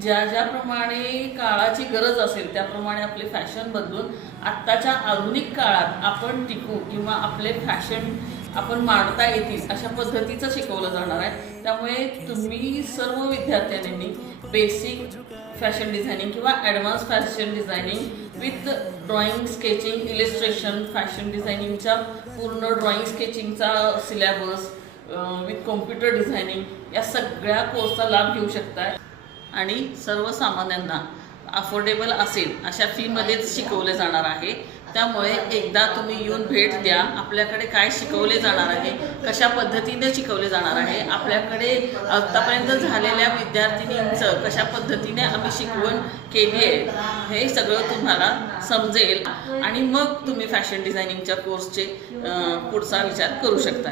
ज्याप्रमाणे काळाची गरज असेल त्याप्रमाणे आपले फॅशन बदलून आत्ताच्या आधुनिक काळात आपण टिकू किंवा आपले फॅशन आपण मांडता येतील अशा पद्धतीचं शिकवलं जाणार आहे। त्यामुळे तुम्ही सर्व विद्यार्थ्यांनी बेसिक फॅशन डिझायनिंग किंवा advance fashion designing with drawing, sketching, illustration, fashion डिझायनिंगच्या पूर्ण ड्रॉइंग स्केचिंगचा सिलेबस विथ कॉम्प्युटर डिझायनिंग या सगळ्या कोर्सचा लाभ घेऊ शकताय आणि सर्वसामान्यांना अफोर्डेबल असेल अशा फीमध्येच शिकवले जाणार आहे। त्यामुळे एकदा तुम्ही येऊन भेट द्या। आपल्याकडे काय शिकवले जाणार आहे, कशा पद्धतीने शिकवले जाणार आहे, आपल्याकडे आतापर्यंत झालेल्या विद्यार्थिनींचं कशा पद्धतीने आम्ही शिकवण केली आहे हे सगळं तुम्हाला समजेल आणि मग तुम्ही फॅशन डिझायनिंगच्या कोर्सचे पुढचा विचार करू शकता।